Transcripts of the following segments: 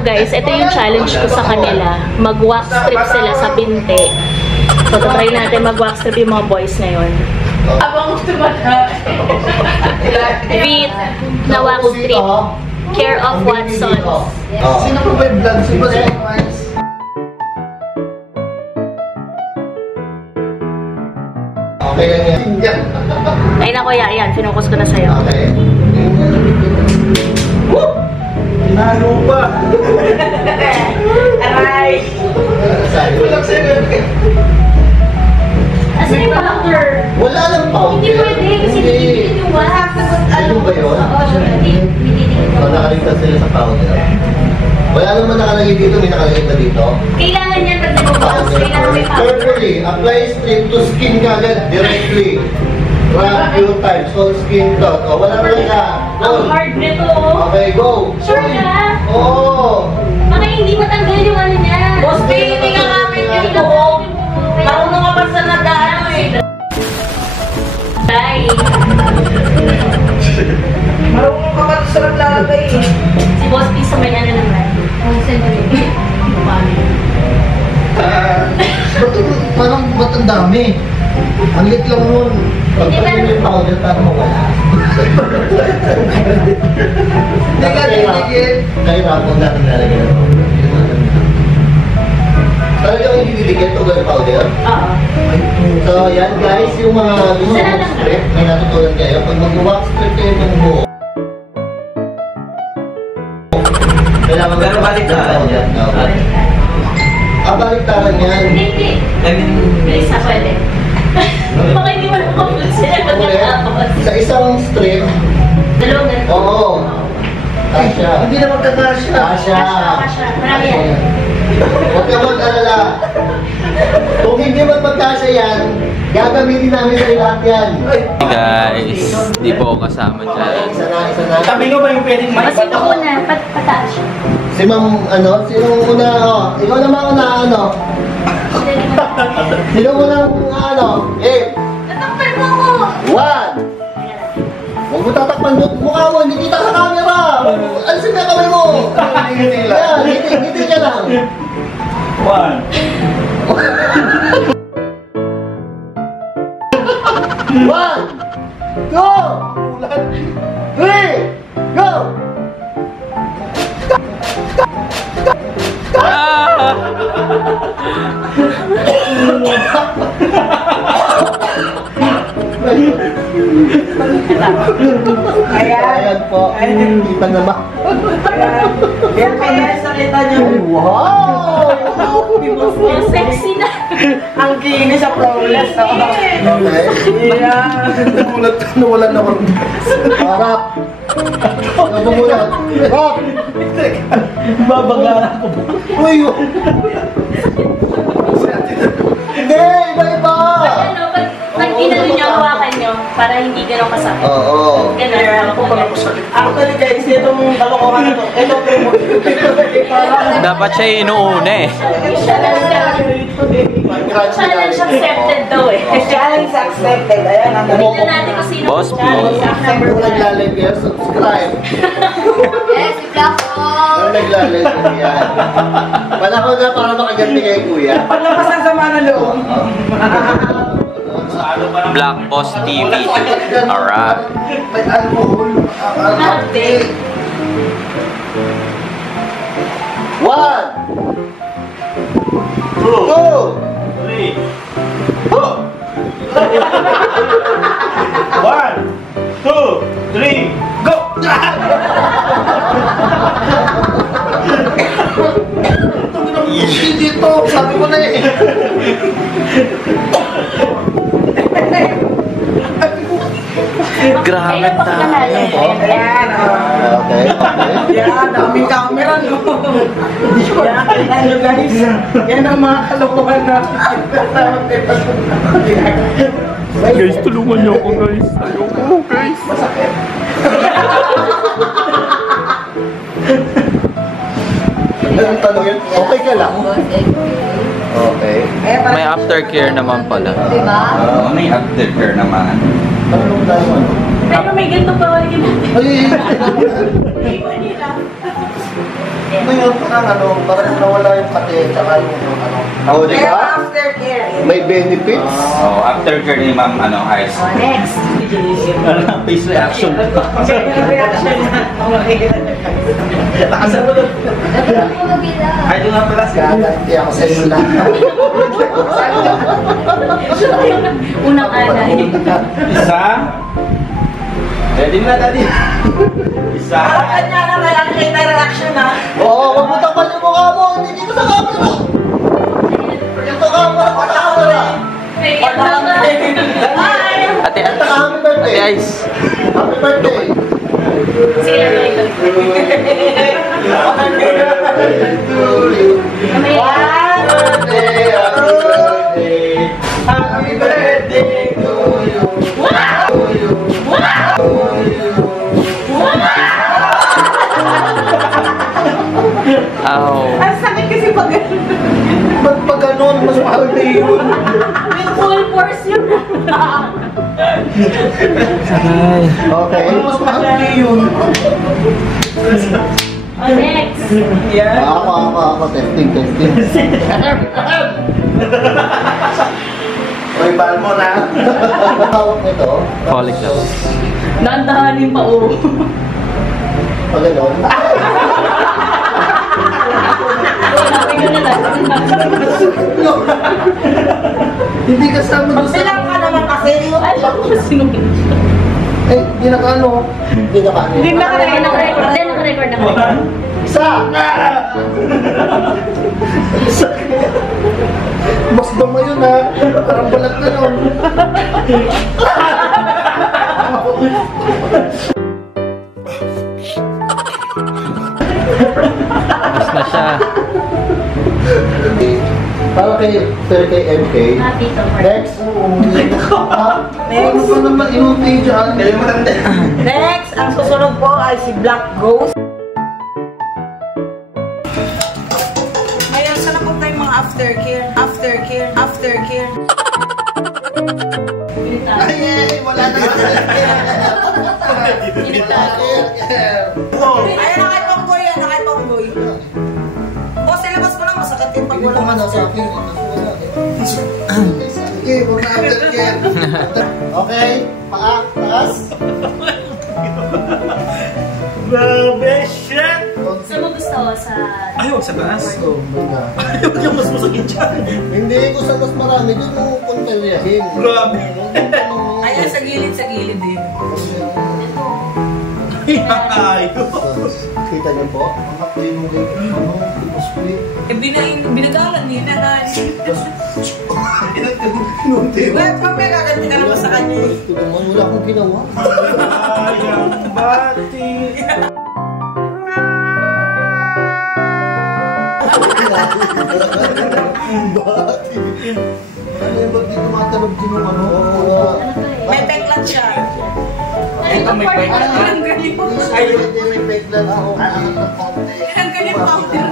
So guys, ito yung challenge ko sa kanila. Mag-wax strip sila sa binte. So try natin mag-wax strip yung mga boys ngayon. Abang gusto ba na? Beat na wax strip. Care of Watson. Sino po ba yung vlog? Sino ba yung Mars? Okay lang yan. Ay na kuya, ayan. Finukus ko na sa'yo. Okay. Woo! Tinalo pa! Aray! Walang sa'yo. Asan yung powder? Wala lang powder. Hindi pwede kasi didikit yung wax. Ano ba yun? Oo, didikit yung wax. Nakaligtas sila sa powder. Wala naman nakalagay dito, may nakalagay na dito. Kailangan yan pag nag-wax. Kailangan may powder. Carefully, apply strip to skin kagad directly. Rub few times, all skin dot. O, wala na ka. Ang hard nito. Okay, go. Sure ka? Oo. Baka hindi matanggal yung ano niya. Boss, hindi ka gamit yung buhok. Marunong ka pa sa nag-ano eh. Bye. Marunong ka pa sa naglalagay eh. Si Boss P sa may ano naman. Ba't ang dami? Ang lit lang nun. Pagpagin yung powder, para mawala. Hindi ka titigil. Kaya rapon natin nalagyan. Talagang hindi didikit o gano'n powder? Oo. So, yan guys, yung mga wax strip, may natutunan kayo. Pag mag-wax strip kayo ng buhok, kailangan pero baliktaran yan. Baliktaran yan. Hindi. Isa pwede. Baka hindi mo nakamulad sila pagkatapos. Sa isang strip, Dalawang ganito. oo. Kasha. Hindi na magkakasya. Kasha. Kasha. Marami yan. Huwag ka mag-alala. Kung hindi magpagkasya yan, gagamitin namin sa lahat yan. Hey guys, di po ako kasama dyan. Isa na. Sabi nyo ba yung pwedeng O, sino una? Pataas. Si Ma'am, sinong una, ikaw naman una, Sino mo lang, Natakpan mo ako! 1. Huwag mo tatakpan mukha mo, hindi kita sa camera! Alisin mo yung kamay mo! Yan, ngiti ka lang. 1, 2, 3, go! Ayan po. Kita naman. Yan kaya sa kita nyo. Wow! Ang sexy na. Ang kinis sa flawless. Okay. Nagulat ka na wala naman. Harap. Ano ba muna? Harap. Babagala ko ba? Uy! Hindi! Iba-iba! Ano, pag inano nyo, hawakan nyo, para hindi gano'ng kasakit. Oo. Ganun. Actually guys, itong kalokohan na to. Ito Dapat siya inuuna eh. Challenge accepted daw eh. Challenge accepted. Ayan ang Tignan natin kung sino Boss P. Kung naglalay kayo, subscribe. Yes, Kung naglalay kayo yan. Panahon na para makaganti kay Kuya. Paglapas ng sama ng loob. Black Boss TV. Alright. May alcohol. Update. 1, 2, 3. 1, 2, 3, go! Hindi to, sabi ko na eh. Grabe tayo. Ayan. Okay. Yan, daming camera no. Yan, kita nyo guys. Yan ang mga kalokohan na. Guys, tulungan niyo ako guys. Ayoko guys. Masakit. Anong tanong yun? Okay ka lang? Okay. May aftercare naman pala. May aftercare naman. Anong tanong? Pero may ganito pa wala natin. Ay, Iwan nila. Yeah. Ano yun? Parang nawala yung kate, tsaka yung ano. Oh, di Pero ba? aftercare. May benefits. Oh, aftercare ni Ma'am, Ice. Oh, next. Face reaction. Reaction na. Nakasan mo doon. Ay, doon nga pala siya. Gaganti ako sa inyo lahat. Unang alay. Isa. Ready mo na, Daddy. Isa. Parang kanya na walang reaction na. Oo, wag mo takpan yung mukha mo. Hindi dito sa camera. Dito ka mo sa camera. Ate, Happy birthday. Ice. Happy birthday. Sige lang, ito. Happy birthday to you. Ow. Ang sakit kasi pag Ba't pa ganun? Mas mahal na yun. With full force yun. Okay. Mas mahal na yun. Oh, next. Ako. Testing. Uy, bal mo na. Tawag nito. Colic daw. Nandahanin pa, oh. Pag ganun. Sabi ko na lang. Hindi kasama doon sa... silang ka naman kasi. Alam ko sinunod. Eh, hindi nakaano. Hindi nakaano. Hindi na Naka-record. Hindi, naka-record. Isa! Isa! Mas dama yun ha. Parang balat na yun. Mas na siya. Para kay MK. Happy to work. Next. Next. Ano ba naman inuti dyan? Kaya mo tanda. Next, ang susunod po ay si Black Ghost. Ngayon, saan na po tayo mga aftercare? Aftercare. Ay, wala na nga. Ayan na kay Pongboy, Boss, ilabas mo lang, masakit yung pag Hindi wala pa nga sa akin. Sige, huwag na aftercare. Okay, paa, taas. Grabe, shit! Saan mo gusto? Sa... Ayaw, sa taas. Oh my God. Ayaw niya mas masakit dyan. Hindi ko sa mas marami. Doon mo punta niyahin. Grabe. Ayan, sa gilid din. Ayaw. Kita niyo po? Ang hapli nung cosplay. Binagalan niya na. Inuti mo. Wala pa, may gaganti ka naman sa kanya. Ito naman, wala akong ginawa. Ayang bati. Bati. Ano yung ba't di tumatalog din yung ano? May peklat siya. Ito may point. Ang galing po. Ay, hindi may peglan ako. Ang galing powder.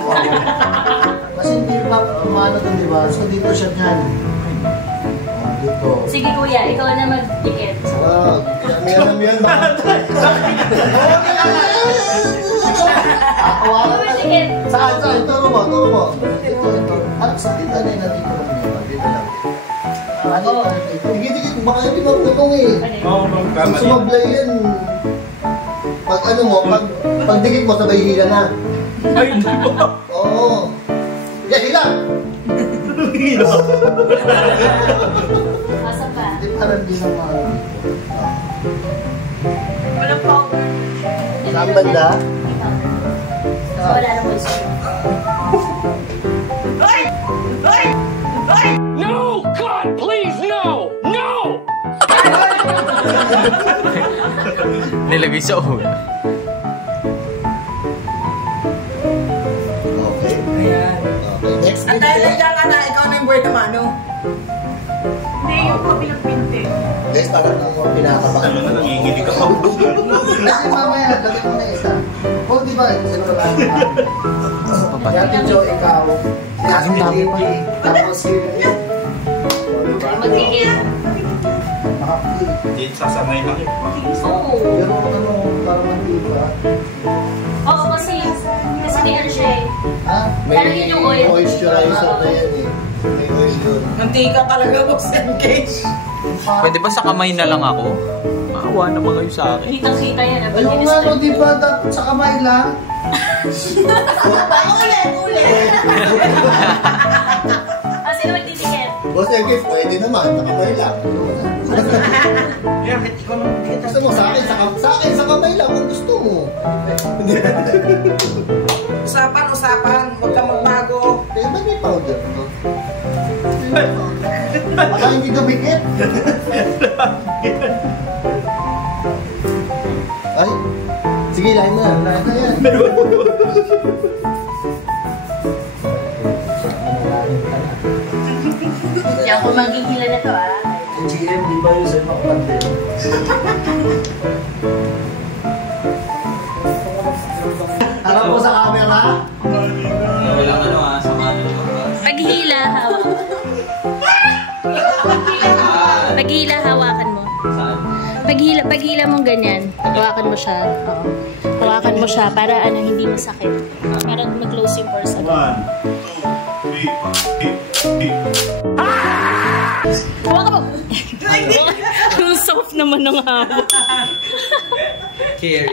Kasi hindi pa umano doon, di ba? So dito siya dyan. Dito. Sige kuya, ikaw na mag-ticket. Meron yan. Awalan na. Ticket. Saan? Turo mo. Ito. Sa kita na yun natin ko lang yun. Dito lang. Tigit-tigit. Baka hindi magulong eh. Oo, tama din. Sumablay yan. Pag ano mo, pag dikit mo, sabay hila na. Ay, hindi ba? Oo. Yeah, hila! Asa pa? Hindi parang di na parang. Walang powder. Saan banda? So, wala na mo yung No! God, please, no! No! Nilagay sa ulo. Okay. Ayan. Okay, next. At dahil nandiyan ka na, ikaw na yung boy na mano. Hindi, yung kabilang pinti. Next, parang ako pinakabahan. Ano na, nanginginig ako. Kasi mamaya, lagay mo na isa. Oh, di ba? Siguro lang. Si Ate Jo, ikaw. Si Ate Livy. Tapos si... Mag-ticket. Makapili. Hindi, sasamay lang. Oo. Pero ano, parang hindi ba? Oo, kasi may ano siya eh. Ha? Pero yun yung oil. Moisturizer na yan eh. May oil yun. Nantika talaga boss engage. Pwede ba sa kamay na lang ako? Maawa naman kayo sa akin. Kitang-kita yan. Ayun nga no, di ba dapat sa kamay lang? Ulit. Sino magtitikit? Boss Engage, pwede naman. Sa kamay lang. Gusto mo sa akin, sa kamay lang kung gusto mo. Usapan. Huwag kang magbago. Kaya ba't may powder to? Baka hindi dumikit. Ay, sige, lahin mo na. Lahin na yan. Hindi ako magigila na to ah. GM, di ba yung sa mga content? Harap mo sa camera. Walang ano sama Paghila, hawak. Paghila, hawakan mo. Saan? Paghila mong ganyan. Hawakan mo siya. Oo. Hawakan mo siya para ano hindi masakit. Para mag-close yung pores. 1, 2, 3. Hawakan mo! Ang soft naman ng hawak.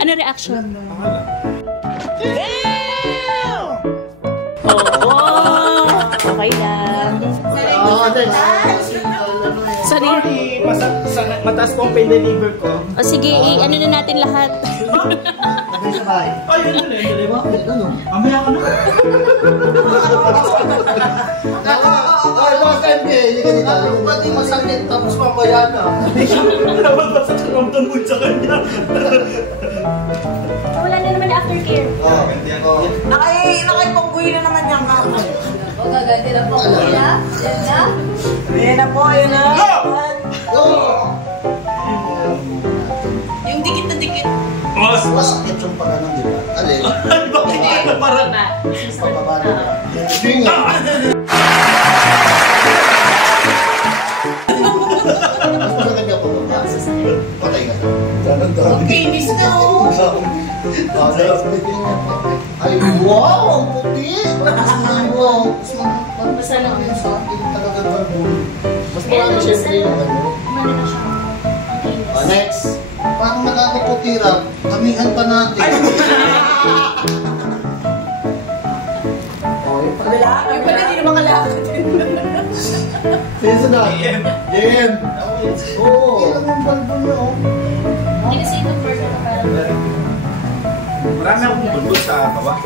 Ano reaction? Oo! Okay lang. Sorry. Mataas po ang pain deliver ko. O sige, ano na natin lahat. Ay, yun. Mamaya ka na. Ay, boss MJ, hindi ka dito. Ba't di masakit tapos mamaya na? Dapat ba sa karamdam mo sa kanya? Wala na naman aftercare. Oo. Nakipangguhi na naman yung kama. Gaganti na po kuya. Yan na. Ayan na po, ayan na. Yung dikit na dikit. Mas. Masakit yung pagano, di ba? Alin? Bakit ka parang... Pababa na. Hindi nga. Mas masakit ka pababa. Patay ka. Ang kinis na oh. Ay, wow! Ang puti! Wow! Basta lang. Sa akin talaga ba? Mas Kaya marami naman siyempre yung ano. Umano na siya. Ang kinis. Next. Parang nakakaputira. Kamihan pa natin. Wala. Yung pala, hindi naman kalakad. Sino na? Jem! Oo. Ilang yung balbo niya, oh. Hindi kasi itong first na parang... Marami akong bulbul sa kawa.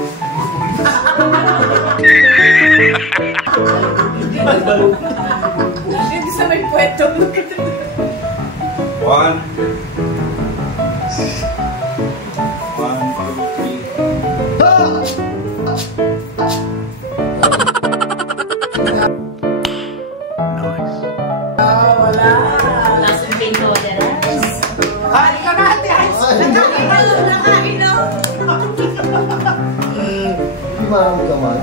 Hindi sa may puweto. 1, 2, 3. Last and pain tolerance. Ah, ikaw na ate. Nakain na. Hindi maramdaman.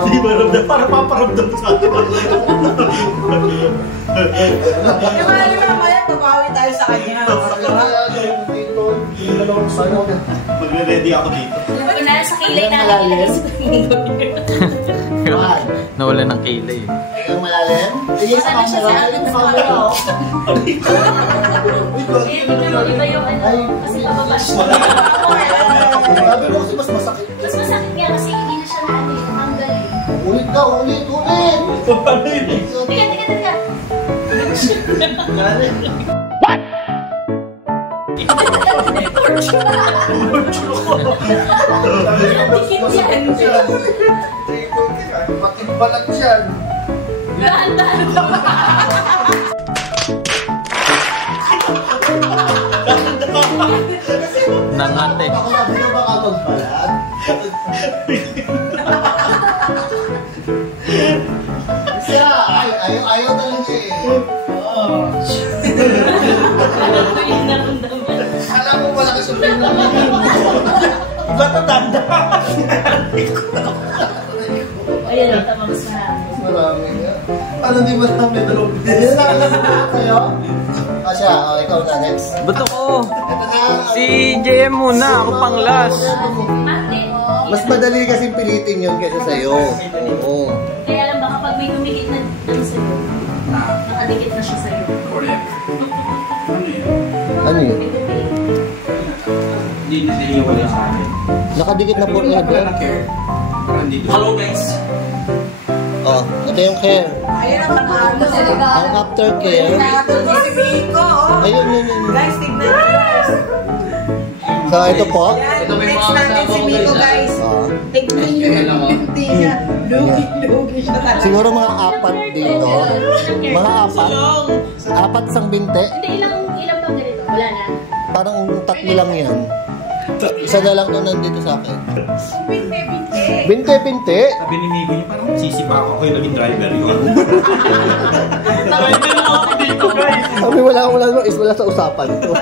Hindi ba ramdam? Para paparamdam sa akin. Yung mga mamaya, babawi tayo sa kanya. Magre-ready ako dito. Pag nasa kilay natin, Nawala ng kilay. Ang malalim? Sige, sa Ano siya sa camera. atin Sa sa camera, oh. Kaya tingnan mo, iba yung ano, kasi pababa siya. Sabi ko kasi mas masakit. Mas masakit nga kasi hindi na siya na ano eh, natanggal eh. Ulit ka, ulit! Teka. Matimbalag yan. Dahan-dahan. Nangate. Ako sabi ko baka magbalag. Siya, ayaw talaga eh. Alam ko yung naramdaman. Alam mo wala ka sabihin na Iba tatanda. Ayan, ito mas marami. marami nga. Ano di marami? Hindi na alam mo kayo? pa siya. O, ikaw na, next. Ba't ako? Ito na. Si JM muna, ako pang last. Mas madali kasi pilitin yun kaysa sa'yo. Oo. Kaya lang baka pag may dumikit na ano sa'yo, nakadikit na siya sa'yo. Ano yun? May dumikit. Hindi wala sa akin. Nakadikit na forever. Hello guys. Oh, ito yung care. Ayan ang panalo. Ang aftercare. Ito si Miko, oh. Ayun, yun. Guys, tignan nyo guys. So, ito po. Yan, next natin si Miko guys. Oh. Tignan nyo yung binti niya. Lugi siya talaga. Siguro mga apat dito. Mga apat. Apat sang binte. Hindi, ilang bang ganito? Wala na. Parang tatlo lang yan. Isa na lang na nandito sa akin. Binte. Sabi ni Migo niya, parang sisipa ako yung naging driver yun. Sabi wala is wala sa usapan to.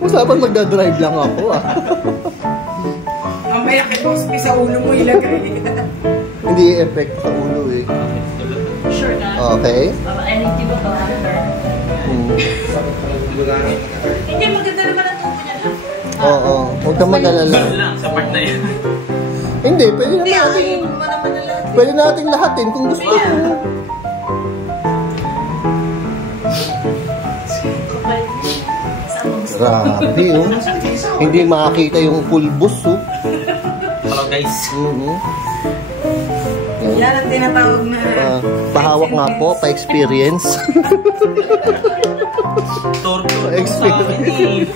Usapan magdadrive lang ako ah. Mamaya kay sa ulo mo ilagay. Hindi i-effect sa ulo eh. Sure ka? Okay. Energy mo to after. Hindi, maganda naman ang tubo niya lang. Oo. Huwag kang mag-alala. lang sa part na yan. Hindi, pwede Hindi, natin. ayaw mo naman na lahat. Pwede nating lahatin kung gusto mo. Grabe oh. Hindi makakita yung pulbos oh. Hello guys. Yan ang tinatawag na... Pahawak nga po, pa-experience. Torture. Experience.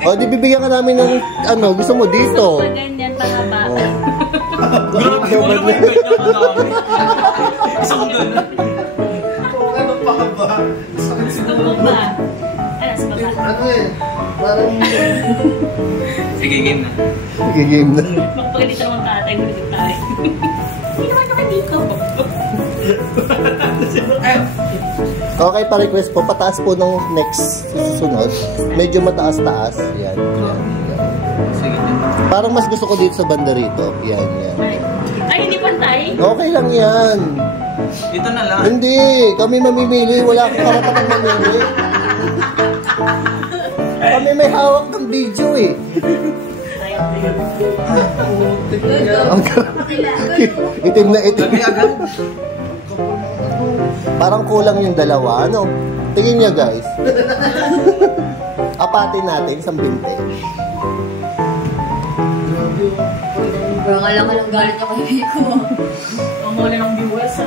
O, di bibigyan ka namin ng ano, gusto mo dito. Pag ganyan, pahaba. Grabe, wala mo yung ganyan kadami. Isang doon. Ano pa ba? Gusto mo ba? Ano, sa baba? Ano eh, parang Sige, game na. game na. Magpagalito naman tatay, gulitin tayo. Hindi naman nakadito. Okay, pa-request po, pataas po nung next susunod. Medyo mataas-taas. Yan. Sige. Parang mas gusto ko dito sa banda rito. Yan. Ay, hindi pantay? Okay lang yan. Dito na lang. Hindi, kami mamimili. Wala akong karapatang mamili. Kami may hawak ng video eh. Itim na itim. Parang kulang yung dalawa, ano? Tingin niya, guys. Apatin natin sa binte. Parang alam ka ng galit niya kay Rico. Ang mula ng viewers, ha?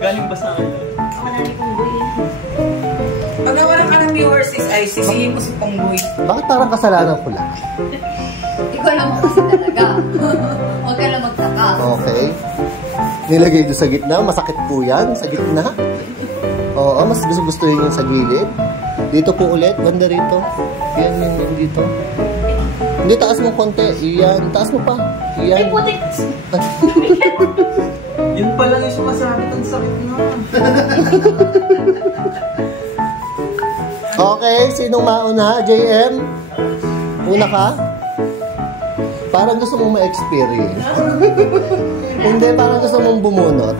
Galing ba sa akin? Ako na rin kong buhay. Pag nawalan ka ng viewers is ay sisihin mo si Pongboy. Bakit parang kasalanan ko lang? Ikaw lang mo kasi talaga. Huwag ka lang magtaka. Okay. Nilagay doon sa gitna. Masakit po yan. Sa gitna. Oo, mas gusto yun yung sa gilid. Dito po ulit. Banda rito. Yan yung dito. Hindi, taas mo konti. Yan. Taas mo pa. Yan. Ay, putik! Yun pala yung sumasabit ang sakit na. Okay, sinong mauna? JM? Una ka? Parang gusto mong ma-experience. Hindi, parang gusto mong bumunot.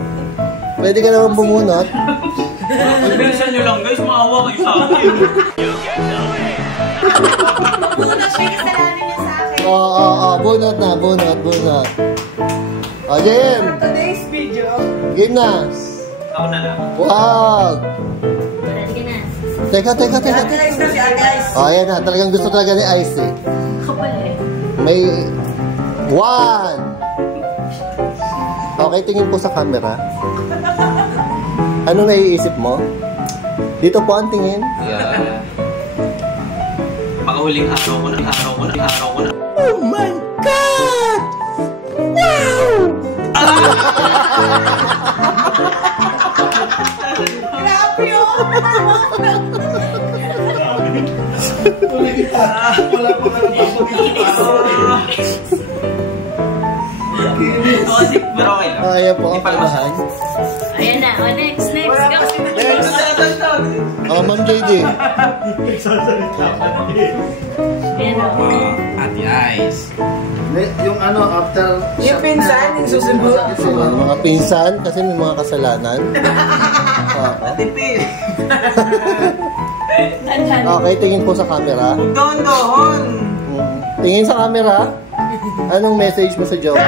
Pwede ka naman bumunot. Pagbilisan nyo lang guys, maawa kayo sa akin. Muna siya yung kasalanan niya sa akin. Oo, bunot na, bunot. O, JM, For today's video, game na. Ako na lang. Wag! Ready ka na. Teka. Ate-Ice na si Ate-Ice. O, ayan na. Talagang gusto talaga ni Ice eh. Kapal eh. May 1. Okay, tingin po sa camera. Ano naiisip mo? Dito po ang tingin. Yeah. Pakahuling araw ko na. Oh my God! Wow! Grabe yun! Wala pa nga Pero okay lang. Ayan po ang palahan. Ayan na. O, next, go. Oh, Ma'am JD. nagsasalita ka na eh. Ayan na. Ate Ice. Yung ano, after... Yung pinsan, yung susunod. Mga pinsan, kasi may mga kasalanan. Tipid. Okay, tingin po sa camera. Doon. Tingin sa camera. Anong message mo sa joke?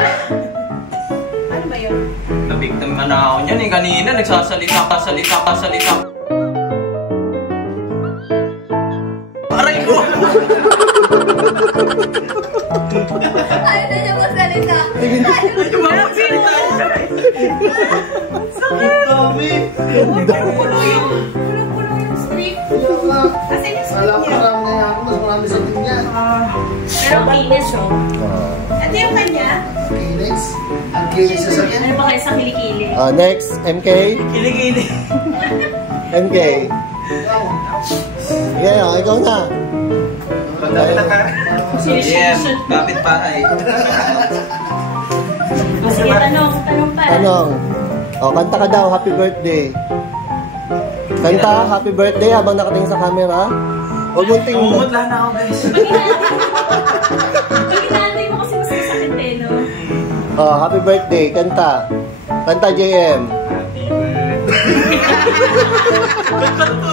Ano ba yun? Nabigtam na ako niyan eh. Kanina nagsasalita. Aray ko! Ayaw na niya magsalita. Puno yung streak. Kasi yung streak Alam ko niya. marami na yan. Mas marami sa atin yan. Pero kinis, oh. Ito yung kanya. Kinis. Ang kinis sa sakyan. Ano ba kayo sa kilikili? Next, MK. Kilikili. MK. Yeah, ikaw na. Yes, kapit bahay. Sige, tanong pa. Tanong. Kanta ka daw, happy birthday. Kanta, happy birthday habang nakatingin sa camera. Huwag mong tingin. Umutla na ako, guys. Pag-inatay mo kasi mas masakit eh, no? Happy birthday, kanta. Kanta, JM.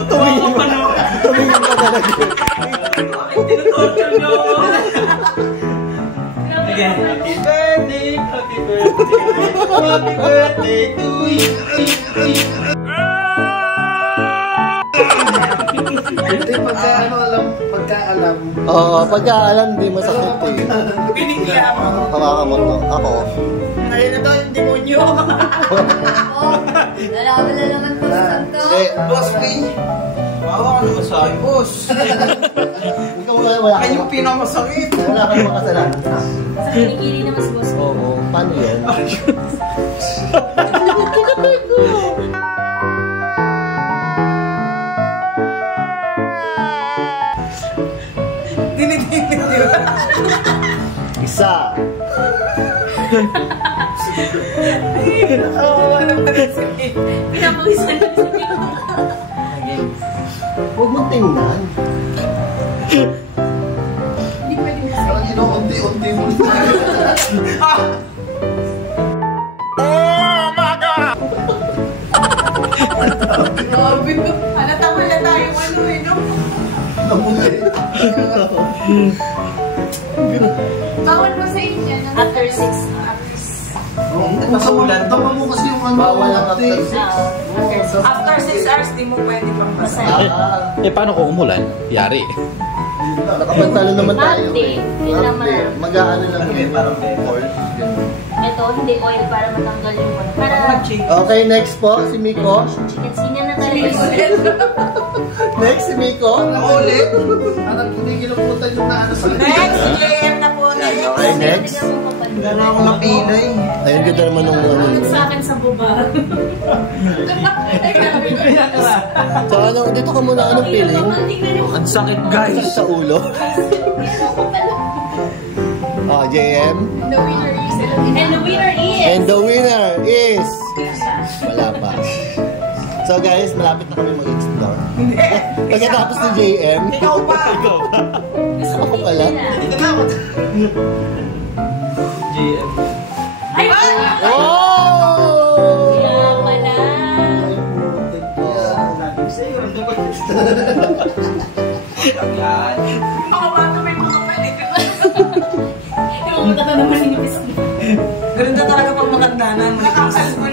Tumingin pa naman. Tumingin ka talaga. Tinutorture niyo ako. Sige. Happy birthday to you. Hindi, pagka-alam. Pagka-alam, di masakit eh. Pinigyan mo. Hawakan mo to. Ako. Ayun na to, yung demonyo. Lalaban na naman po sa kanto. Boss, maawa ka naman sa akin, boss. Ikaw wala Akin yung pinakamasakit. Wala kang makasalanan. Sa kilikili naman si boss. Oo, paano yan? Dinidinid yun. Isa. Nakawawa naman sige. Pinapawisan na sa tingin. Huwag mong tingnan. Hindi pwede na Parang inuunti-unti mo. Grabe to. Halata yung ano eh, no? Bawal ba sa inyo? After 6 hours. Tama mo kasi yung ano. Bawal ang after After 6 hours, di mo pwede pang basa. Paano kung umulan? Yari. Nakapantalo naman tayo. Monday. Yun lang Monday. man. Mag-aano lang Okay, yun. parang beta. Ito, hindi oil para matanggal yung ano. Para Okay, next po, si Miko. chicken sinya na talaga. Next, si Miko. Ulit. Parang kinikilaputan yung naano sa Next, JM na po. Okay, next. Gano'n ako napilay. Ayun, ganda naman nung ano. Sa akin sa baba. So, ano, dito ka muna, anong feeling? Ang sakit, guys. Sa ulo. JM. And the winner is... And the winner is... Wala pa. So guys, malapit na kami mag-explore. Pagkatapos ni JM. Ikaw pa. Ako pala. GM. Ay! Oh! Kaya pala. Yan. Mga bata may mga palit. Yung mata naman yung biscuit. Ganun na talaga pag maganda na. Nakakasal mo.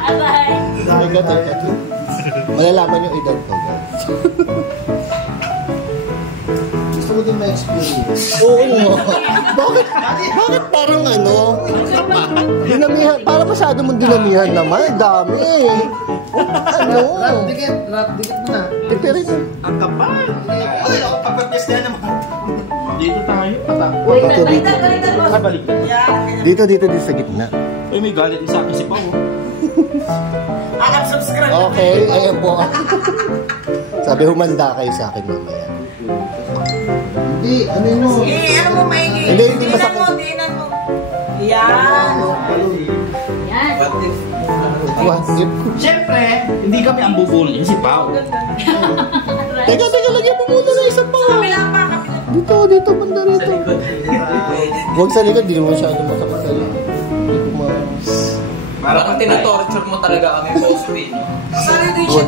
Abay. Teka. Malalaman yung edad ko, guys. Gusto ko din ma-experience. Oo. Bakit parang ano? Dinamihan. Parang masyado mong dinamihan naman. Dami. Ano? Dikit mo na. Tipirin. Ang kapal. Ay, ako pagpapyas na naman. Dito tayo. Wait, Dito, dito. Balik na. Dito sa gitna. Ay, may galit sa akin si Pao. Subscribe. Okay, ayan po. Sabi, humanda kayo sa akin mamaya. Hindi, ano yun? Ano mo maigi? Hindi masakit. Dinan mo. Yan. yan. What if... What if? Siyempre, hindi kami ang bubulin si Pao. Teka, lagyan mo muna Huwag sa likod, di naman masyado masakit sa likod. Hindi ko Parang tinatorture mo talaga kami, boss Win. Sali din siya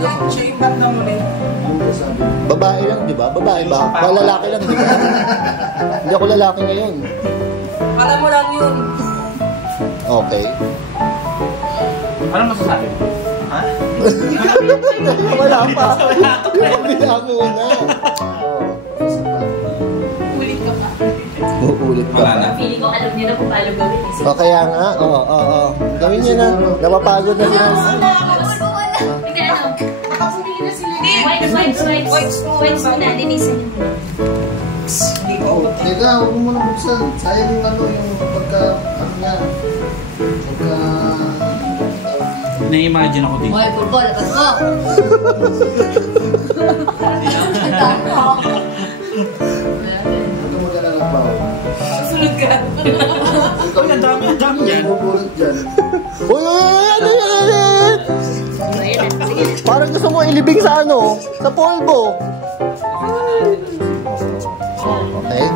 yung banda mo rin. Babae lang, di ba? Babae ba? Lalaki lang, di ba? Hindi ako lalaki ngayon. Alam mo lang yun. Okay. Ano masasabi mo? Ha? Wala pa. Hindi ako una. Ulit ka pa. Uulit ka Wala pa. na. Feeling ko alam niyo na kung paano gawin. O kaya nga, oo. Gawin niyo na. Napapagod na sila. Hindi, ano? Wipes muna. Linisin niyo muna. Teka, huwag mo muna buksan. Sayang yung yung pagka, Na-imagine ako dito. Hoy, Pulbo, labas mo. Susunod ka. Uy, ang dami yan. Uy! Parang gusto mo ilibing sa sa polvo. Okay.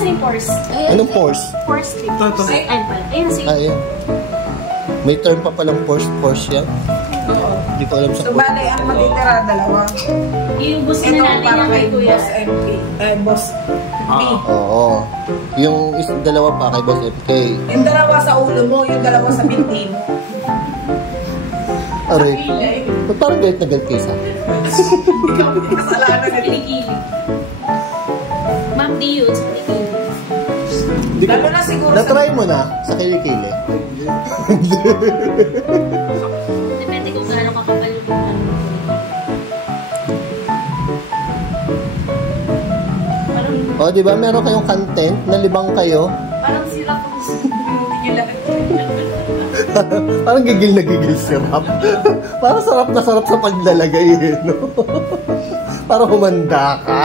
Saan yung pores? Anong pores? Pores strip. Ayun pala. Ayun, sige. Ayun. May term pa palang pores yan. Hindi ko alam sa So, bale, ang matitira, dalawa. Yung gusto Ito na natin para yung kay kay Kuya. Boss MK. Boss P. Oo. Yung dalawa pa kay Boss FK. Yung dalawa sa ulo mo, yung dalawa sa binti mo. Aray. Ba't parang galit na galit kayo sa akin? Ikaw may kasalanan nito. Kilikili. Ma'am, di yun. Sa kilikili. Lalo na siguro Na-try mo na sa kilikili? Depende kung gaano kakapal yung ano. Parang, O, di ba meron kayong content na libang kayo? parang sila kung hindi nyo lahat. Parang gigil na gigil si Rap. Parang sarap na sarap sa paglalagay, no? Parang humanda ka.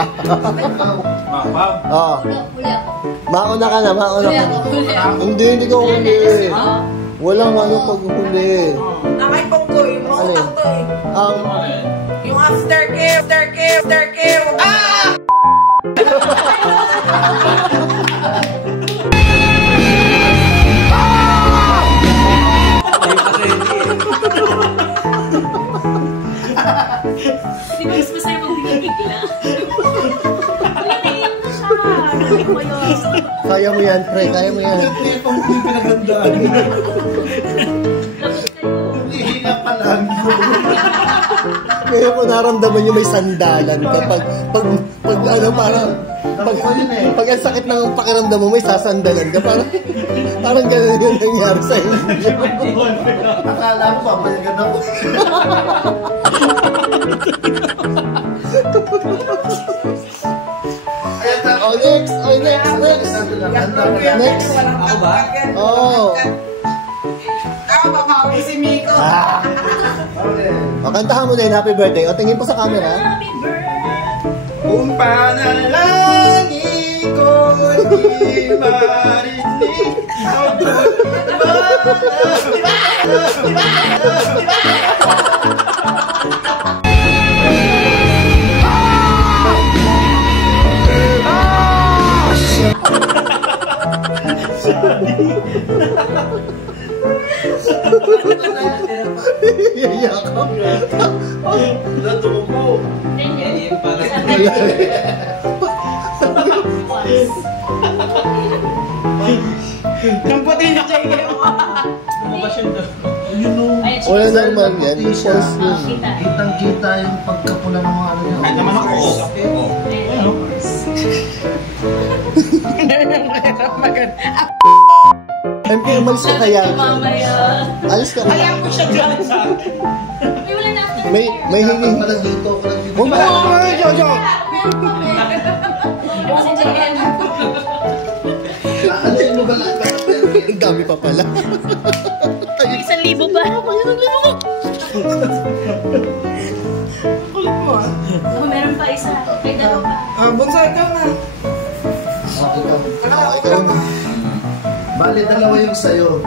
Oo. Huli ako. Mauna ka na, mauna ka. Hindi ka huli. Walang paghuli. Nakay Pongkoy, Ano mautak to eh. Ang Yung aftercare. Ah! di ba mas masaya pag binibigla? Wala na iyak na siya. Sabi ko yun. kaya mo yan, pre, kaya mo yan. Pinagandaan. Tapos kayo. Hihina pa lang. Ngayon ko naramdaman nyo may sandalan ka. Pag parang, pag ang sakit ng pakiramdam mo, may sasandalan ka. Parang ganun yung nangyari sa inyo. Akala ko papayagan ako. Next. Ako ba? Oo. Ako, papawi si Miko. O, kantahan mo din, happy birthday. O, tingin po sa camera. Happy birthday. Kung panalangin ko di marinig Iyak ako. Natubo. Then, Yun pala. sa birthday. Once. Yung puti na siya Ayun, Wala normal yan. Puti siya. False yun. kita. Kitang-kita yung pagkapula ng mga ano yun. Ay naman ako. MP, umalis ka kaya. Mamaya. Alis ka kaya. Ayaw ko siya dyan. Uy, wala na after. May hiling. Palang dito, palang dito. Huwag mo! Jojo! Kasi dyan. Aansin mo ba lahat? Ang dami pa pala. May 1,000 pa. Kulit mo ah. Oh, meron pa isa. May dalawa pa. Bunso, ikaw na. Ikaw na. Bali, dalawa yung sayo.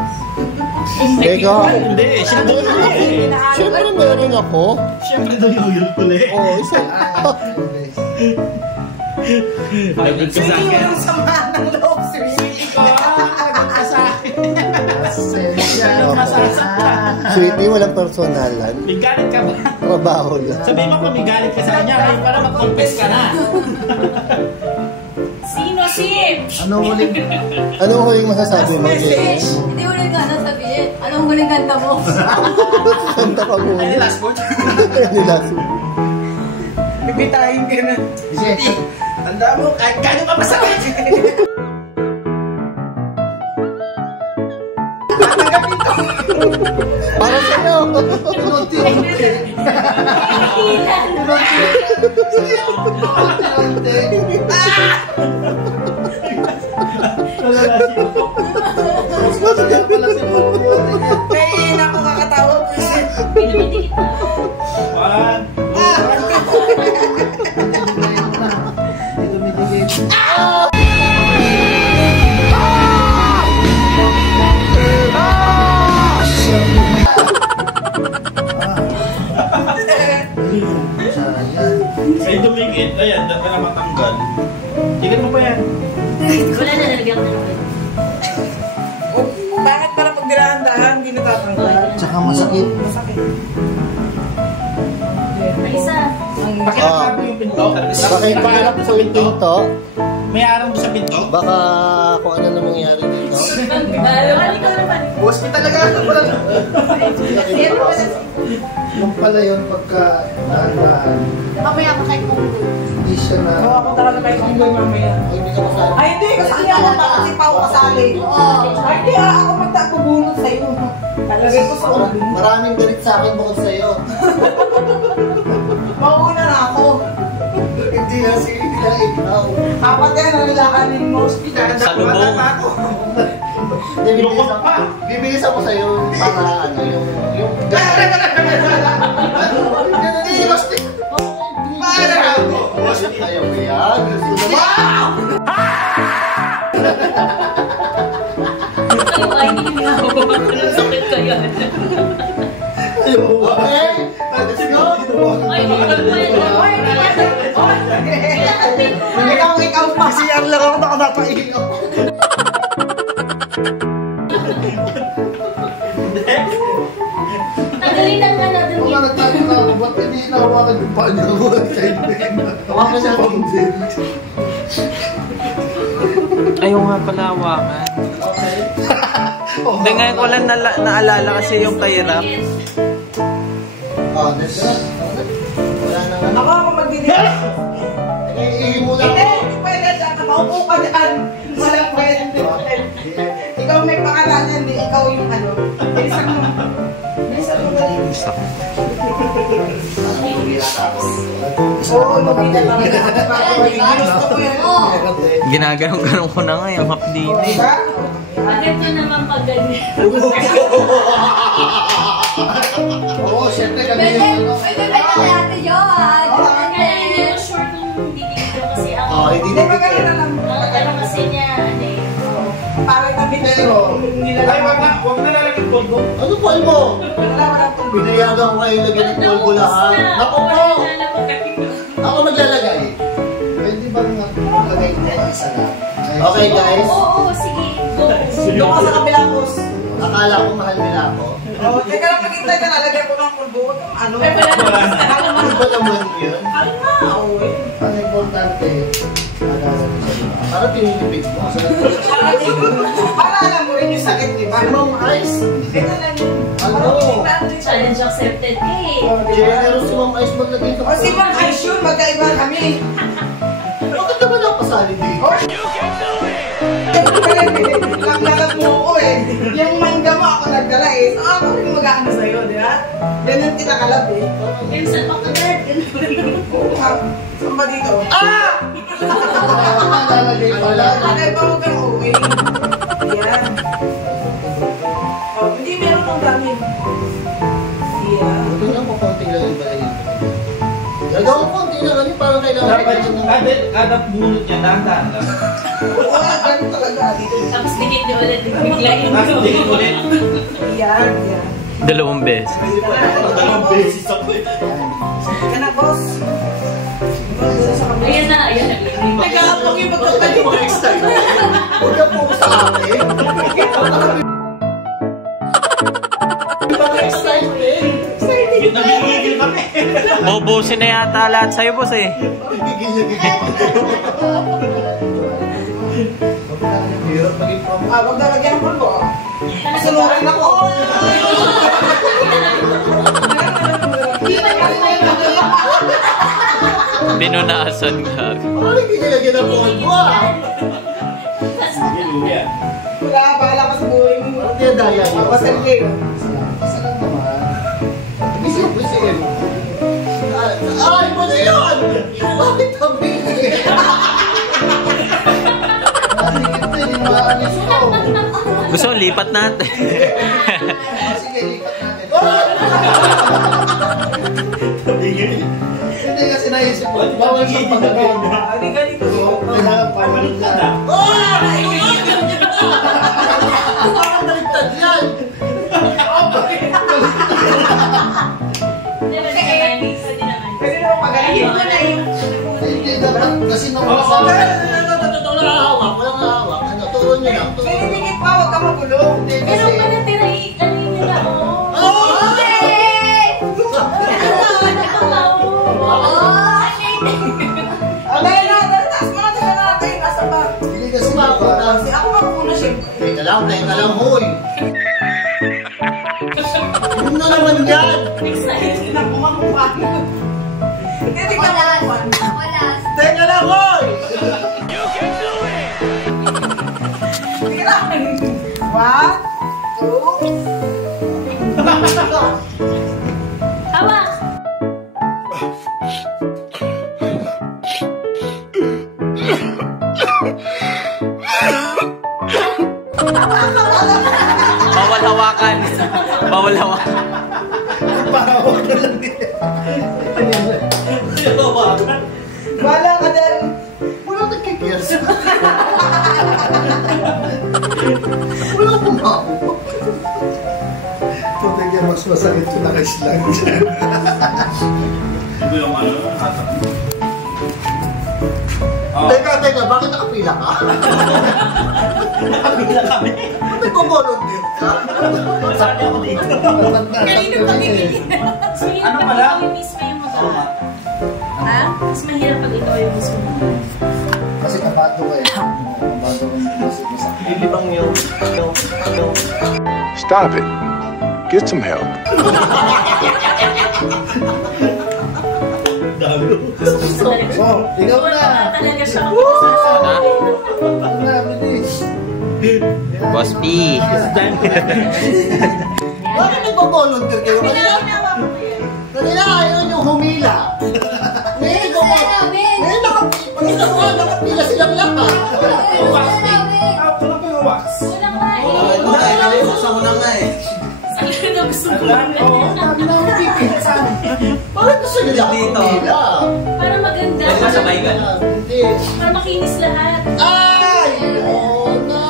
Teka. Hindi, siyempre Siyempre meron ako. Siyempre daw yung tuloy. Oo, isa. Pagod ka sa Hindi akin. walang samahan ng loob si Miko. Sweetie, walang personalan. May galit ka ba? Trabaho lang. Sabihin mo kung may galit ka sa kanya, ngayon para mag-confess ka na. Sino si? Anong huling masasabi mo, Jay? Hindi mo rin gana sabihin. Anong huling kanta mo? Kanta ka muna. Any last word? Nilaso. Bibitahin ka na. Tanda mo, kahit gano'n ka masakit. Para sa'yo. Kaya na ako kakatawa po siya. Pinumidikit na. One. Ay, tumigit. Ayan, dapat na matanggal. Tingnan mo pa yan. Wala na, nalagyan ko na lang. Bakit para pag dinahan-dahan, hindi natatanggal? Tsaka masakit. Masakit. Ay, isa. Pakilap mo yung pinto. Pakilap po yung pinto. May araw mo sa pinto. Baka kung ano na mangyari dito. Balik ko naman. Hospital talaga. Yung pala yun pagka dahan-dahan, Mamaya ka kay Kung. hindi siya na... Oo, ako talaga kay Konggoy mamaya. Hindi ka masakit. Ay, hindi. Kasi ako kasi pa ako kasali. Ay, hindi. Ako magtatubunod sa'yo. Talagay ko sa ulo. Maraming galit sa akin bukod sa'yo. Mauna na ako. Hindi na sige, hindi lang ikaw. Apat yan, nalilakanin mo. Sa lubong. Bibilis ako sa'yo para ano, yung... Hindi, basta... Ayaw ko yan. Ay, hindi niya ako. Sakit ka yan. Ayaw ko. Ay, Ikaw pa. CR lang ako, baka napainom. Tagalitan ka na dun. Kung nga nagtago na ako, ba't hindi nahawakan yung paa niya ako? Hawakan sa fountain. Ayaw nga pala hawakan. Hindi, ngayon ko lang naalala kasi yung kay Rap. Oh, that's it. Wala na nga. Ako magdidinig. Iihi muna Hindi, ako. pwede siya. Maupo ka dyan. Walang pwede. Ikaw may pangalan, hindi ikaw yung ano. Bilisan mo. Bilisan mo dali. Oo, mabila lang. Ginusto ko yan. Ginaganong-ganong ko na nga yung hapdi na eh. Diba? Bakit na naman pag ganyan? Oo, syempre kami Pwede, yung ano. pwede ba kay Ate Joan? Kaya hindi na sure kung didikit kasi ako. Oh, hindi Hindi, maganda na lang. Ang ano kasi niya, ano eh. Pangit na bitero. Ay, wag na lalagyan polvo. Ano polvo? Walang pulbo. Binayagan ko kayo lagyan ng polvo lahat. Naku po! Ako maglalagay. Pwede ba maglagay ko ng isa lang? Okay guys, Oo, sige. Go. Doon ka sa kabilang bus. akala ko mahal nila ako. Oh, teka lang, maghintay ka, nalagay ko ng pulbo. Huwag kang ano. Ano ba naman yun? Kalma, uwi. Ang importante, alala mo siya. Para tinitipid mo. Para alam mo rin yung sakit, di ba? Ma'am Ice, Teka lang yun. ano? Challenge accepted ka eh. Generous si Ma'am Ice maglagay ito. O si Ma'am Aishun, magkaiba kami. Bakit naman ako pasali dito? Naglalag mo ako eh. Yung mangga mo ako nagdala eh. So ako rin mag-ano sa'yo, di ba? Yan yung tinakalab eh. Minsan pa ka dad. Oo nga. Saan ba dito? Ah! Lalagay ko lang. Agay pa huwag kang uwi. Yan. Oh, hindi meron kang dami. Yeah. Ito lang po, konti lang yung balay. Gagawin ko konti lang, ano parang kailangan Dapat ko ng... kada bunot niya, dahan-dahan lang. Oo nga, ganun talaga. Tapos dikit niyo ulit. Biglayin Tapos ko. tingin ulit. Yan, yan. 2 beses. Dalawang beses ako eh. Yan na, boss. Ayan na, ayan na. Nagkakapag yung magkakalit. Huwag ka po sa akin. Ibang excited. Bobosin na yata lahat sa'yo, boss eh. Wag na lagyan ng pulbo. Saluhin ako. Binunasan ka. Ay, ginilagyan ng polvo Wala, bahala ka sa buhay mo. Ano yung daya niyo? Pasalgin. Masarap naman. Bisin. Ay, ano yun? Bakit tabili? Gusto mo, lipat natin. Sige, lipat natin. Hindi kasi naisip ko, bawal siyang pagkagawin. Kailangan pamalik na. Bakit naliktad yan? Pwede naman pagaling mo na yun. Hindi dapat kasi nung masabi. Walang hawak. Ano, turo niyo lang. Pinidikit pa, huwag ka magulong. Pero pa natira ano yun nila, oh. Abay na, taas mo na tayo natin. Asa ba? Hindi kasi makakita. Si ako magmuna siyempre. Teka lang, hoy. Ano na naman yan? Hindi na kumamukha. Hindi ka Walas. kumamukha. Walas. Teka lang, hoy! Sige lang. 1, 2. Hawak! Bawal hawakan. Bawal hawakan. Pahawak na lang din. Wala ka din. Wala nagkikiyas. Wala kumako. Tubig yan, mas masakit ko na kaislang dyan. Ito yung ano, hatak. Teka, bakit nakapila ka? Nakabila kami. Nagko-volunteer ka? Sali ako dito. Kanino pag-ibigin? Ano pala? Ikaw yung mismo yung mag-ama. Ha? Mas mahirap pag ikaw yung mismo. Kasi kabado ka eh. Kabado ka masakit. Lilibang yung... Stop it. Get some help. Oh, ikaw na! Talaga siya magsasabi. Ikaw na, bilis! Boss P. Bakit nagpo-volunteer kayo? Kanina ayaw nyo humila. Ngayon nakapila silang lakas. Wala nga eh. Buksan mo na nga eh. Sabi na gusto ko. Bakit gusto nila humila? Para maganda. Pwede ba sabay ka? Hindi. Para makinis lahat. Ay! Oh, no!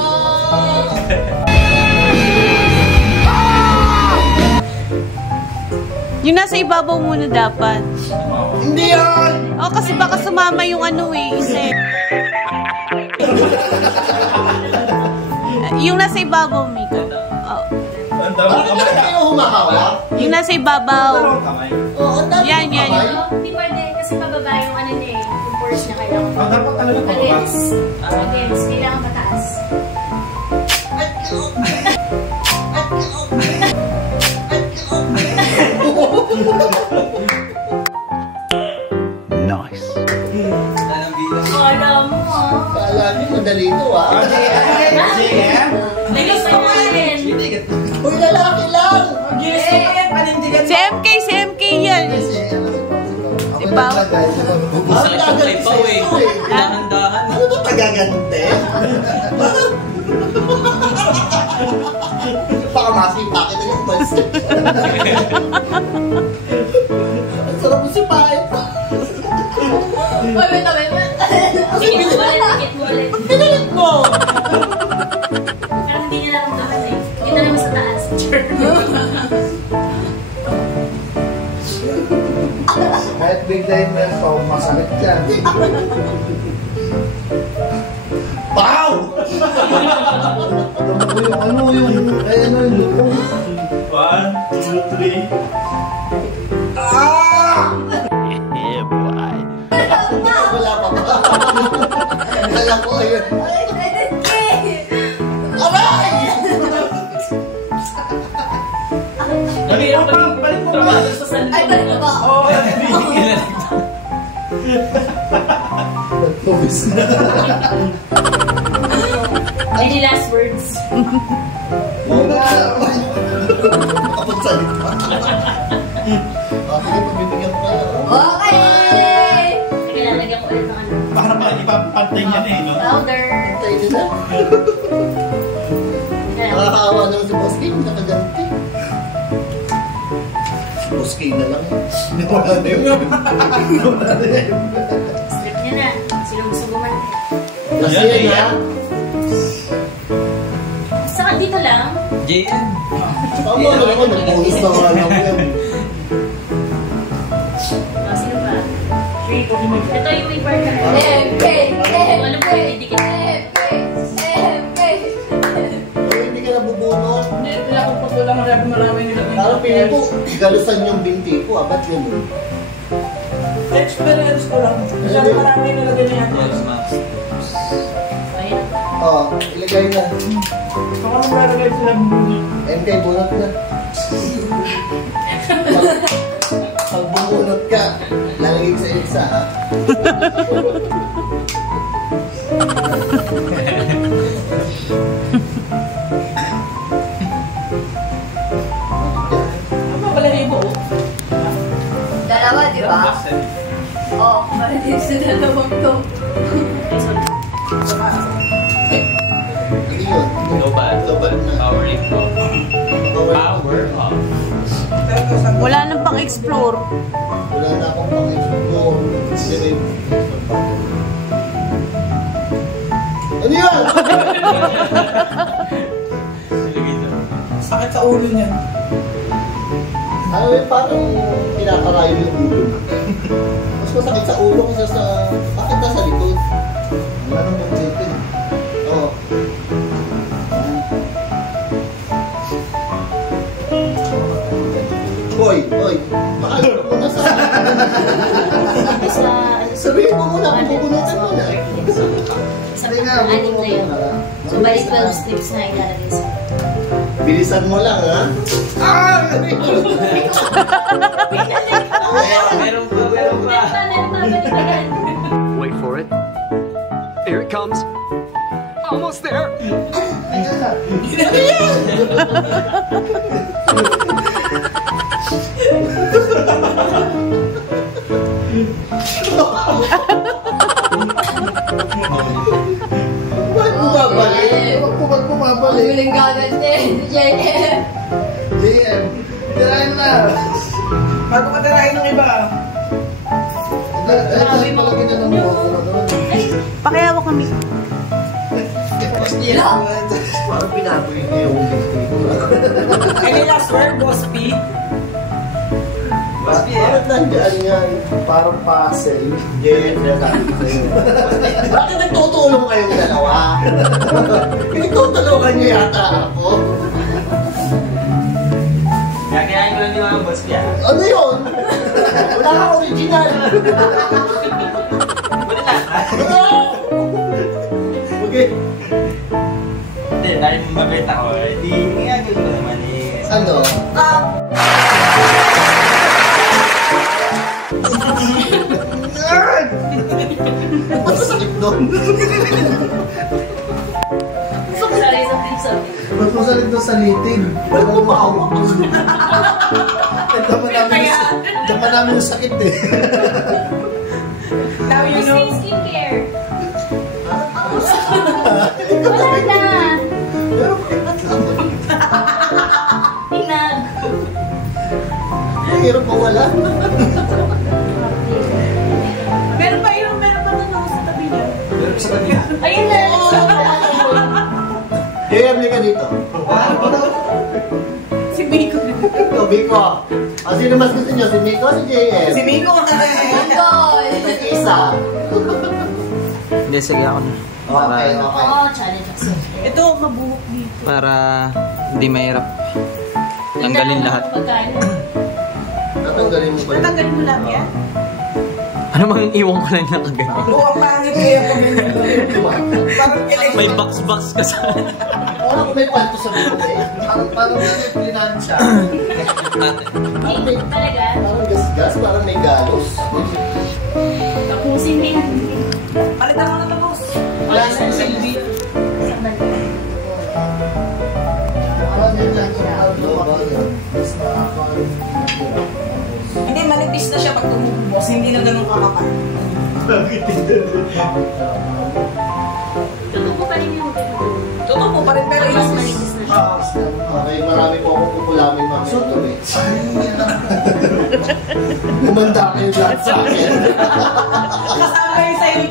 Yung nasa ibabaw muna dapat. Hindi yan! O, kasi baka sumama yung ano eh, isa eh. Yung nasa ibabaw, Mika. Oh. Ang dami Bakit kamay. kayo humahawak? Yung nasa ibabaw. Ang kamay. Oo, ang dami Yan, yan. kamay. Hindi pwede kasi pababa yung ano niya eh. Yung purse niya kailangan. Dapat ano na pababa? Against. Against. Kailangan mataas. Nice. Wala mo ah. Kala niyo madali ito ah. Nagis na natin. Uy, lalaki lang! Si MK, si MK yan. Si Pao. Sakit yung kay Pao eh. Dahan-dahan. Ano ba tagagante? Baka masipa kita yung balsik. Ang sarap mo sipain. Wait, wait. Sige, dikit mo ulit. Pinalit mo! Parang hindi niya naramdaman eh. Kita naman sa taas. Kahit biglayin mo yan pa, masakit yan. Pow! Ano yung luto? 1, 2, 3. Ah! lang ko. Ayun. Balik mo ba? Ay, balik mo ba? Oo. Nagpawis na. Any last words? Oo nga. Makapagsalita. Okay, pagbibigyan ko kayo. Okay! Sige, lalagyan ko ulit ng ano. Baka naman ipapantay niya na eh, no? Powder. Tayo din na. Nakakaawa naman si Boss King, nakaganti. Si Boss King na lang eh. Wala na yun. Wala na yun. Strip niya na. Sino gusto gumanti? Kasi Ayan, yan ayan. Saka dito lang. JM. tama na naman, nagpulis na nga lang yan. Sino pa? Ito yung may partner. Alam ko, didikit. Hindi ka nabubunot. Hindi, wala akong patulang marami nilagay. Parang pili po, galusan yung binti ko, ba't yun? Experience ko lang. Masyado marami nilagay na yan. Ayun. Oo, ilagay na. Baka nang lalagay sila bunot. MK, bunot na. Pag bumunot ka, lalagay sa isa, ha? Ano ba balahibo? Dalawa, di ba? Oo, para din sa dalawang to. Hindi yun. Global. Global na. Power improve. Power up. Wala nang pang-explore. Wala na akong pang-explore. Ano yan? Sakit sa ulo niyan. Ano yun, parang pinakarayo yung ulo. Mas masakit sa ulo kasi sa... Bakit nasa likod? Wala nang yung dito eh. Oo. Hoy, hoy. Makalit mo na sa... Sabihin mo muna, pupunutan mo na. Sabi nga, anim na yun. So, balik 12 strips na ilalagay sa... Bilisan mo lang, ha? Ah! Meron pa. Wait for it. Here it comes. Almost there. Ba't bumabalik? Ba't bumabalik? Ang huling gagal niya, JM. JM, tirahin na. Bago ka tirahin ng iba. Ay, palagi na lang mo. Pakiyawa kami. Parang pinaboy niya yung Any last word, Boss P? Bakit nandiyan yan? Parang puzzle. JM na sabi ko sa'yo. Bakit nagtutulong kayong dalawa? Pinagtutulungan niyo yata ako. Kakayain ko lang yung mga boss niya. Ano yun? Wala kang original. Wala na. Okay. Hindi, dahil mabait ako. Hindi, nga gusto ko naman eh. Ano? Masakit doon. Sorry. Mas masakit doon sa litid. Ba't kumawak? Dama namin yung sakit eh. Now you know. Skincare. Wala na. Inag. Mahirap mawala. Meron pa doon sa tabi niya. Ayun na. JM, ka dito. Si Miko. Ito, Biko. Sino mas gusto nyo? Si Miko o si JM? Si Miko. Isa. Hindi, sige ako na. Okay. Oo, challenge ako. Ito, mabuhok dito. Para hindi mahirap. Tanggalin lahat. Tatanggalin mo ba yun? Natanggalin mo lang yan? Ano mang iwan ko lang nakaganyan? Oo, ang pangit kaya kung parang kilig. May box-box ka sa... Parang may palto sa buhay. Parang may siya. Talaga? Parang gas-gas, parang may galos. Tapusin din. Palitan mo na ito, boss. Wala na yung silbi. Hindi, manipis na siya pag tumubos. Hindi na ganun kakapal. Tutupo pa rin yung Totoo po pa rin, pero mas manipis na siya. Okay, marami po akong pupulamin mga sutulit. Lumanda kayo lahat sa akin. kasama yung sa'yo.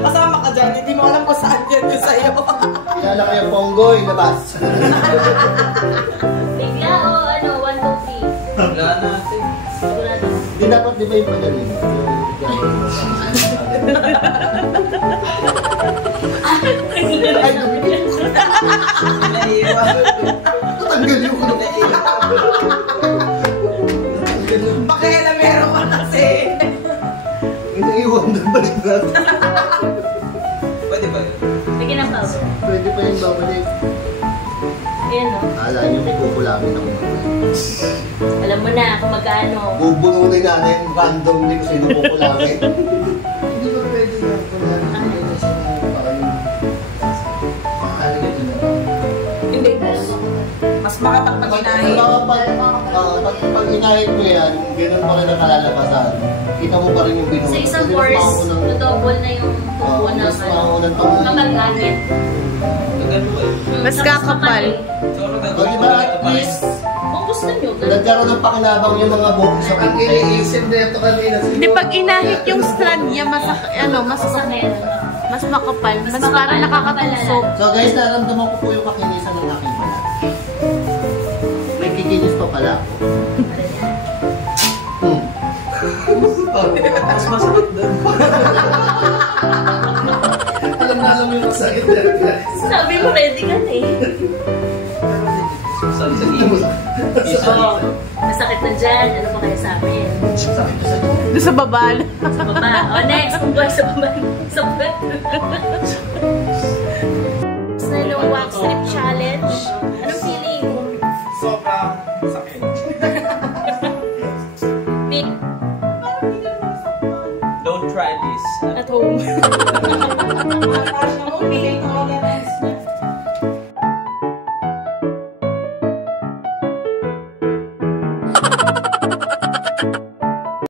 Kasama ka dyan. Hindi mo alam kung saan yan yung sa'yo. Kilala kayo, Ponggoy, labas. Bigla o ano, 1, 2, 3. Wala natin. Sigurado. Di dapat, di ba yung pagaling? Ay, dumikit ko. Tatanggalin ko na. Pakialamero ka kasi. Iniiwan na balik natin. Pwede ba yun? Bigyan ng powder. Pwede pa yung babalik. Ayan o. Akala nyo may pupulamin ako. Alam mo na kung magkano. Bubununin natin randomly kung sino pupulamin. Hindi ba pwede yung pupulamin? Hindi, boss. Mas makapagpag-inahin. Pag inahit mo yan, ganun pa rin ang kalalabasan. Kita mo pa rin yung binuno. Sa isang course, double na yung tubo ng mas maunang tubo. kapag langit. Ganun ba yun? Mas kakapal. So, ano O gagawin diba at least, Kung gusto nyo, ganun. nagkaroon ng pakinabang yung mga buhok sa Ang iniisip na ito kanina. Hindi pag inahit yung strand niya, mas makapal. Mas parang nakakatusok. So guys, naramdaman ko po yung kakinisan ng aking balat. May kikinis pa pala ako. Mas masakit doon. Alam yung masakit na guys. Sabi mo, ready ka na eh. Sabi sa gilid. Oo. Masakit na dyan. Ano pa kaya sa amin? Sakit na sa Doon sa baba. Sa baba. O next, kung buhay sa baba. Sa baba. Sa yung wax strip challenge. Anong feeling? Sobrang sakit. Nick, Don't try this. At home.